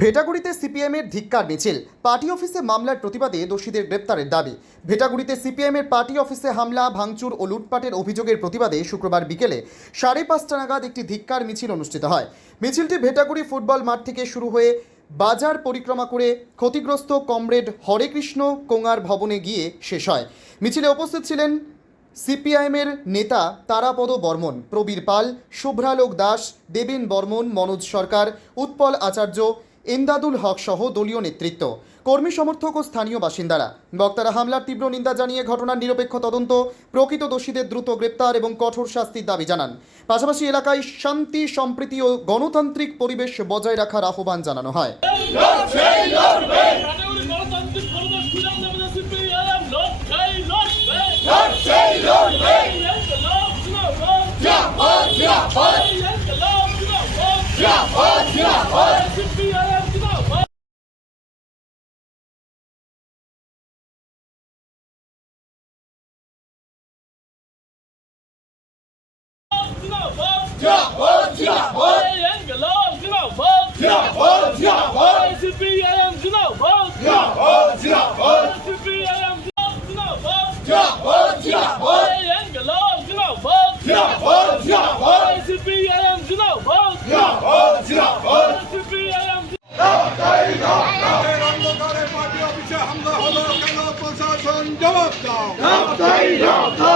ভেটাগুড়িতে সিপিএমের ধিক্কার মিছিল। পার্টি অফিসে মামলার প্রতিবাদে দোষীদের গ্রেপ্তারের দাবি। ভেটাগুড়িতে সিপিএমের পার্টি অফিসে হামলা, ভাঙচুর ও লুটপাটের অভিযোগের প্রতিবাদে শুক্রবার বিকেলে 5:30 নাগাদ একটি ধিক্কার মিছিল অনুষ্ঠিত হয়। মিছিলটি ভেটাগুড়ি ফুটবল মাঠ থেকে শুরু হয়ে বাজার পরিক্রমা করে ক্ষতিগ্রস্ত কমরেড হরেকৃষ্ণ কোঙার ভবনে গিয়ে শেষ হয়। মিছিলে উপস্থিত ছিলেন সিপিআইএমের নেতা তারাপদ বর্মন, প্রবীর পাল, শুভ্রালোক দাস, দেবেন বর্মন, মনোজ সরকার, উৎপল আচার্য, ইন্দাদুল হক সহ দলীয় নেতৃত্ব, কর্মী সমর্থক ও স্থানীয় বাসিন্দারা। বক্তারা হামলার তীব্র নিন্দা জানিয়ে ঘটনার নিরপেক্ষ তদন্ত, প্রকৃত দোষীদের দ্রুত গ্রেপ্তার এবং কঠোর শাস্তির দাবি জানান। পাশাপাশি এলাকায় শান্তি, সম্প্রীতি ও গণতান্ত্রিক পরিবেশ বজায় রাখার আহ্বান জানানো হয়।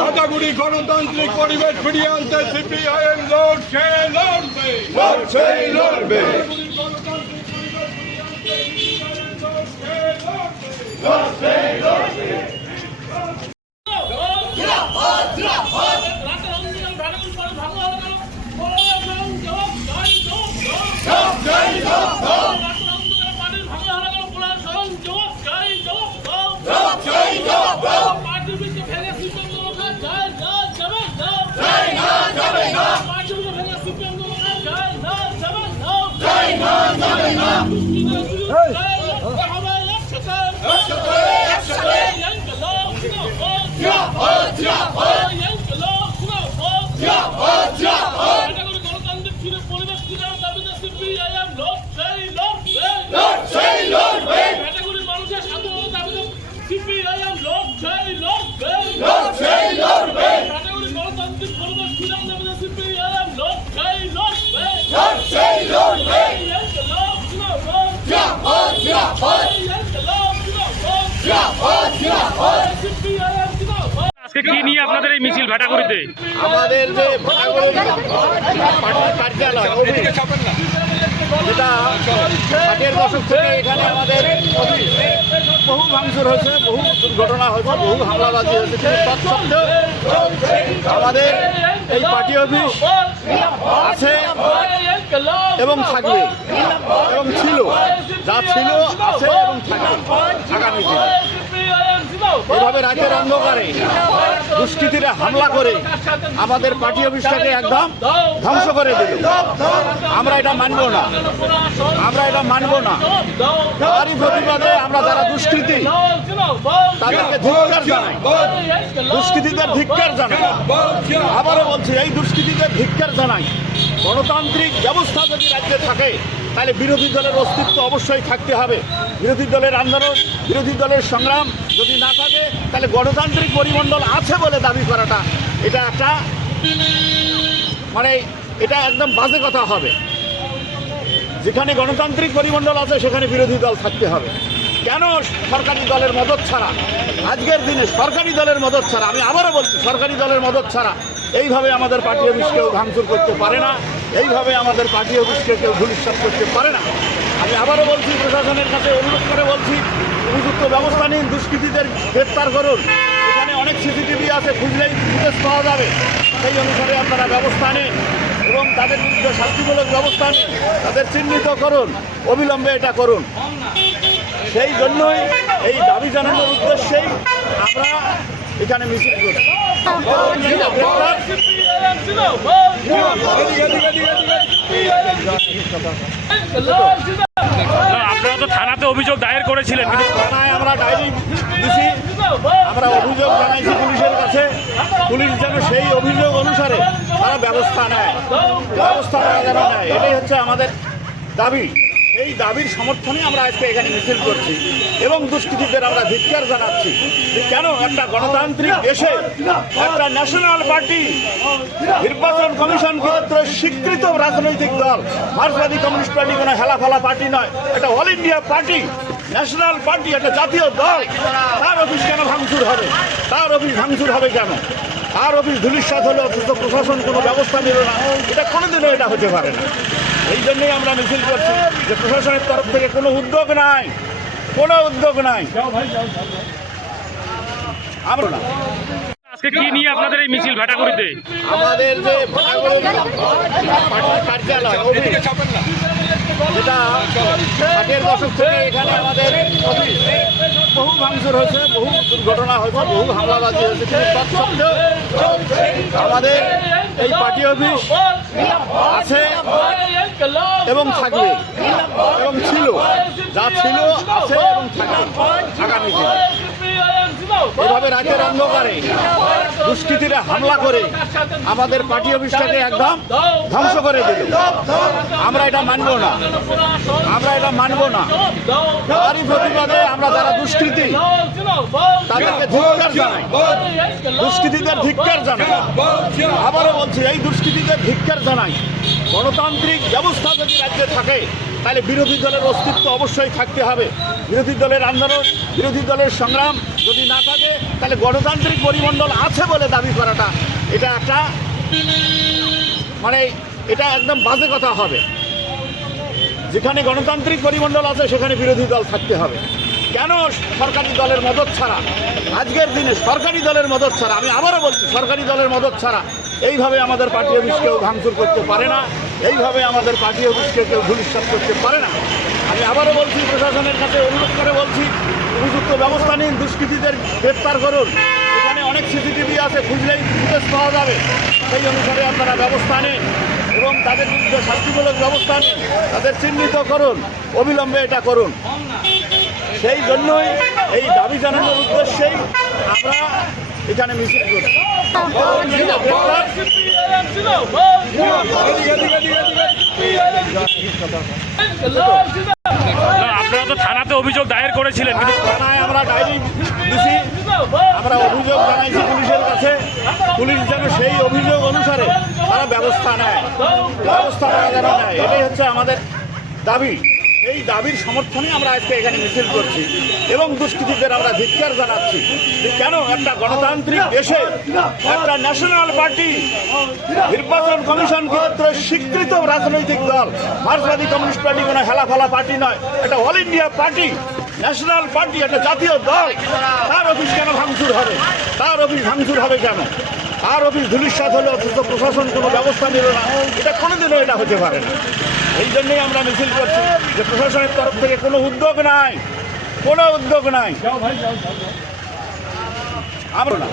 ভেটাগুড়ি গণতান্ত্রিক পরিবেশ ফিরিয়ে আনতে সিপিআইএম লড়বে। আজকে কি নিয়ে আপনাদের এই মিছিল ভেটাগুড়িতে? আমাদের যে ভেটাগুড়ি পার্টির কার্যালয় যেটা 60-এর দশক থেকে এখানে আমাদের বহু ভাঙচুর হয়েছে, বহু দুর্ঘটনা হয়েছে, বহু হামলাবাজি হয়েছে, কিন্তু তৎসত্ত্বেও আমাদের এই পার্টি অফিস আছে এবং থাকবে এবং ছিল, যা ছিল আছে এবং থাকবে আগামী দিনে। এভাবে রাতের অন্ধকারে দুষ্কৃতীরা হামলা করে আমাদের পার্টি অফিসটাকে একদম ধ্বংস করে দিল। আমরা এটা মানব না, আমরা এটা মানব না। তারই প্রতিবাদে আমরা যারা দুষ্কৃতী তাদেরকে ধিক্কার জানাই, দুষ্কৃতীদের ধিক্কার জানাই। আবারও বলছি, এই দুষ্কৃতীদের ধিক্কার জানাই। গণতান্ত্রিক ব্যবস্থা যদি রাজ্যে থাকে তাহলে বিরোধী দলের অস্তিত্ব অবশ্যই থাকতে হবে। বিরোধী দলের আন্দোলন, বিরোধী দলের সংগ্রাম যদি না থাকে তাহলে গণতান্ত্রিক পরিমণ্ডল আছে বলে দাবি করাটা এটা একটা এটা একদম বাজে কথা হবে। যেখানে গণতান্ত্রিক পরিমণ্ডল আছে সেখানে বিরোধী দল থাকতে হবে। কেন সরকারি দলের মদত ছাড়া, আজকের দিনে সরকারি দলের মদত ছাড়া, আমি আবারও বলছি সরকারি দলের মদত ছাড়া এইভাবে আমাদের পার্টি অফিস কেউ ভাঙচুর করতে পারে না, এইভাবে আমাদের পার্টি অফিসকে কেউ ধূলিসাৎ করতে পারে না। আমি আবারও বলছি, প্রশাসনের কাছে অনুরোধ করে বলছি, উপযুক্ত ব্যবস্থা নিন, দুষ্কৃতীদের গ্রেপ্তার করুন। এখানে অনেক সিসিটিভি আছে, খুঁজলেই ফুটেজ পাওয়া যাবে। সেই অনুসারে আপনারা ব্যবস্থা নিন এবং তাদের বিরুদ্ধে শাস্তিমূলক ব্যবস্থা নিন, তাদের চিহ্নিত করুন, অবিলম্বে এটা করুন। সেই জন্যই এই দাবি জানানোর উদ্দেশ্যেই আমরা এখানে মিছিল করি। আপনারা তো থানাতে অভিযোগ দায়ের করেছিলেন, কিন্তু থানায় আমরা ডায়েরি দিছি, আমরা অভিযোগ জানাইছি পুলিশের কাছে। পুলিশ যেন সেই অভিযোগ অনুসারে তারা ব্যবস্থা নেয়, ব্যবস্থা নেওয়া যেন নেয়, এটাই হচ্ছে আমাদের দাবি। এই দাবির সমর্থনে আমরা আজকে এখানে মিছিল করছি এবং দুষ্কৃতীদের আমরা ধিক্কার জানাচ্ছি যে কেন একটা গণতান্ত্রিক দেশে একটা ন্যাশনাল পার্টি নির্বাচন কমিশন ক্ষেত্রে স্বীকৃত রাজনৈতিক দল মার্ক্সবাদী কমিউনিস্ট পার্টি কোনো হেলাফেলা পার্টি নয়, এটা all India party, national party, একটা জাতীয় দল, তার অফিস কেন ভাঙচুর হবে? তার অফিস ভাঙচুর হবে কেন? তার অফিস ধুলিস্বাদ হলে অথচ প্রশাসন কোনো ব্যবস্থা নিল না, এটা কোনোদিনও এটা হতে পারে না। এই জন্যই আমরা মিছিল করছি যে প্রশাসনের তরফ থেকে কোনো উদ্যোগ নাই, কোনো উদ্যোগ নাই। আমরা না, আজকে কি নিয়ে আপনাদের এই মিছিল ভেটাগুড়িতে? আমাদের যে ভেটাগুড়ির পার্টির কার্যালয় অফিস, যেটা 60-এর দশক থেকে এখানে আমাদের অফিস, বহু ভাঙচুর হয়েছে, বহু দুর্ঘটনা হয়েছে, বহু হামলাবাজি হয়েছে, কিন্তু তৎসত্ত্বেও আমাদের এই পার্টি অফিস আছে এবং থাকবে এবং ছিল, যা ছিল আছে এবং থাকবে আগামী দিনে। এভাবে রাতের অন্ধকারে দুষ্কৃতীরা হামলা করে আমাদের পার্টি অফিসটাকে একদম ধ্বংস করে দিল। আমরা এটা মানব না, আমরা এটা মানব না। তারই প্রতিবাদে আমরা যারা দুষ্কৃতী তাদেরকে ধিক্কার জানাই, দুষ্কৃতীদের ধিক্কার জানাই। আবারও বলছি, এই দুষ্কৃতীদের ধিক্কার জানাই। গণতান্ত্রিক ব্যবস্থা যদি রাজ্যে থাকে তাহলে বিরোধী দলের অস্তিত্ব অবশ্যই থাকতে হবে। বিরোধী দলের আন্দোলন, বিরোধী দলের সংগ্রাম যদি না থাকে তাহলে গণতান্ত্রিক পরিমণ্ডল আছে বলে দাবি করাটা এটা একটা এটা একদম বাজে কথা হবে। যেখানে গণতান্ত্রিক পরিমণ্ডল আছে সেখানে বিরোধী দল থাকতে হবে। কেন সরকারি দলের মদত ছাড়া, আজকের দিনে সরকারি দলের মদত ছাড়া, আমি আবারও বলছি সরকারি দলের মদত ছাড়া এইভাবে আমাদের পার্টি অফিস কেউ ভাঙচুর করতে পারে না, এইভাবে আমাদের পার্টি অফিসকে কেউ ধূলিসাৎ করতে পারে না। আমি আবারও বলছি, প্রশাসনের কাছে অনুরোধ করে বলছি, উপযুক্ত ব্যবস্থা নিন, দুষ্কৃতীদের গ্রেপ্তার করুন। এখানে অনেক সিসিটিভি আছে, খুঁজলেই ফুটেজ পাওয়া যাবে, সেই অনুসারে আপনারা ব্যবস্থা নিন এবং তাদের বিরুদ্ধে শাস্তিমূলক ব্যবস্থা নিন, তাদের চিহ্নিত করুন, অবিলম্বে এটা করুন। সেই জন্যই এই দাবি জানানোর উদ্দেশ্যেই আমরা এখানে মিছিল করছি। আপনারা তো থানাতে অভিযোগ দায়ের করেছিলেন, কিন্তু থানায় আমরা ডায়েরি দিছি, আমরা অভিযোগ জানাইছি পুলিশের কাছে। পুলিশ যেন সেই অভিযোগ অনুসারে তারা ব্যবস্থা নেয়, ব্যবস্থা যেন নেয়, এটাই হচ্ছে আমাদের দাবি। এই দাবির সমর্থনে আমরা আজকে এখানে মিছিল করছি এবং দুষ্কৃতীদের আমরা ধিক্কার জানাচ্ছি যে কেন একটা গণতান্ত্রিক দেশে একটা ন্যাশনাল পার্টি নির্বাচন কমিশন ক্ষেত্রে স্বীকৃত রাজনৈতিক দল মার্ক্সবাদী কমিউনিস্ট পার্টি কোনো হেলাফেলা পার্টি নয়, এটা all India party, national party, একটা জাতীয় দল, তার অফিস কেন ভাঙচুর হবে? তার অফিস ভাঙচুর হবে কেন? তার অফিস ধুলিস্বাদ হলে অথচ প্রশাসন কোনো ব্যবস্থা নিল না, এটা কোনোদিনও এটা হতে পারে না। এই জন্যই আমরা মিছিল করছি যে প্রশাসনের তরফ থেকে কোনো উদ্যোগ নাই, কোনো উদ্যোগ নাই। আমরা না,